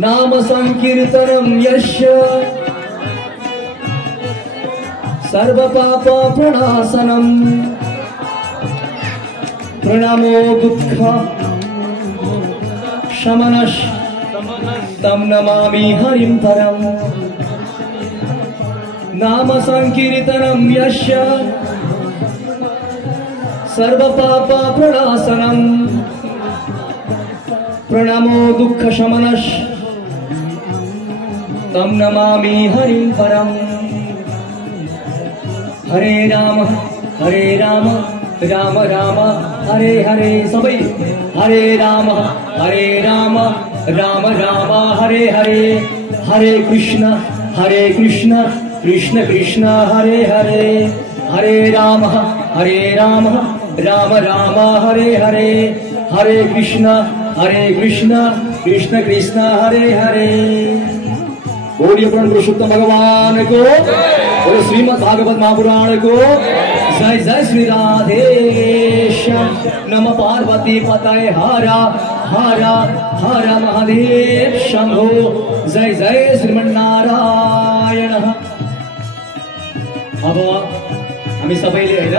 नाम संकीर्तनम यस्य सर्व पाप प्रणाशनम प्रणमो दुःख शमनश तम नमामि हरिं परम। नाम संकीर्तनम यस्य सर्व पाप प्रणाशनम प्रणमो दुःख शमनश तम नमामि हरिं परम। हरे राम राम राम हरे हरे सबै हरे राम राम राम हरे हरे। हरे कृष्ण कृष्ण कृष्ण हरे हरे। हरे राम राम राम हरे हरे। हरे कृष्ण कृष्ण कृष्ण हरे हरे। बोलिए पूर्ण पुरुषोत्तम भगवान को, बोले श्रीमद् भागवत महापुराण को। जय जय श्री राधेश। नम पार्वती पतये हरा हरा हर महादेव शंभो। जय जय श्रीमन्नारायण। अब हामी सबैले हैन